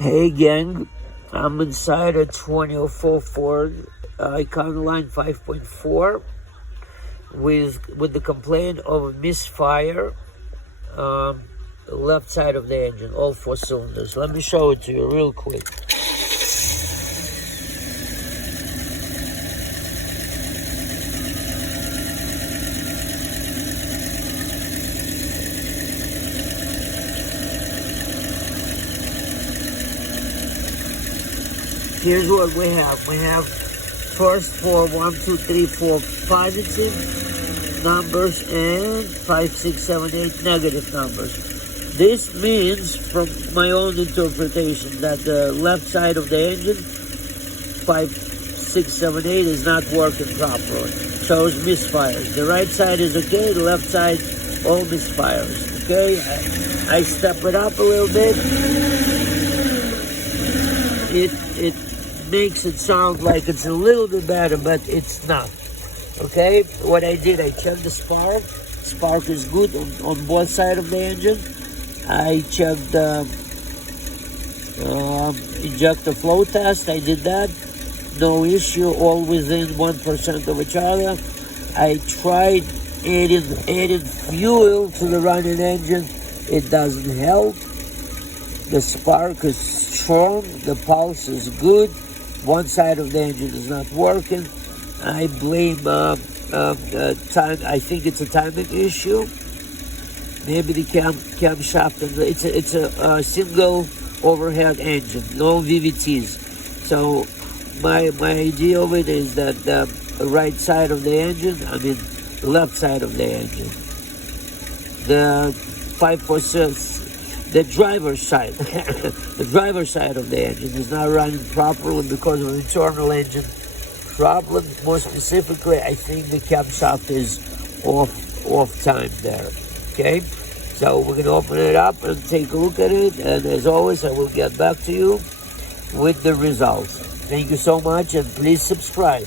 Hey gang, I'm inside a 2004 Ford Econoline 5.4 with the complaint of a misfire, left side of the engine, all 4 cylinders. Let me show it to you real quick. Here's what we have. We have first 4, 1, 2, 3, 4 positive numbers and 5, 6, 7, 8 negative numbers. This means, from my own interpretation, that the left side of the engine, 5, 6, 7, 8, is not working properly. Shows misfires. The right side is okay, the left side, all misfires. Okay, I step it up a little bit. It makes it sound like it's a little bit better, but it's not. Okay, what I did, I checked the spark. Spark is good on both sides of the engine. I checked the injector flow test. I did that. No issue, all within 1% of each other. I tried adding fuel to the running engine. It doesn't help. The spark is strong, the pulse is good. One side of the engine is not working. I blame time. I think it's a timing issue. Maybe the camshaft. It's a single overhead engine, no VVTs. So my idea of it is that the right side of the engine, the left side of the engine, the 546. The driver's side, the driver's side of the engine is not running properly because of internal engine problem. More specifically, I think the camshaft is off time there. Okay, so we're gonna open it up and take a look at it. And as always, I will get back to you with the results. Thank you so much, and please subscribe.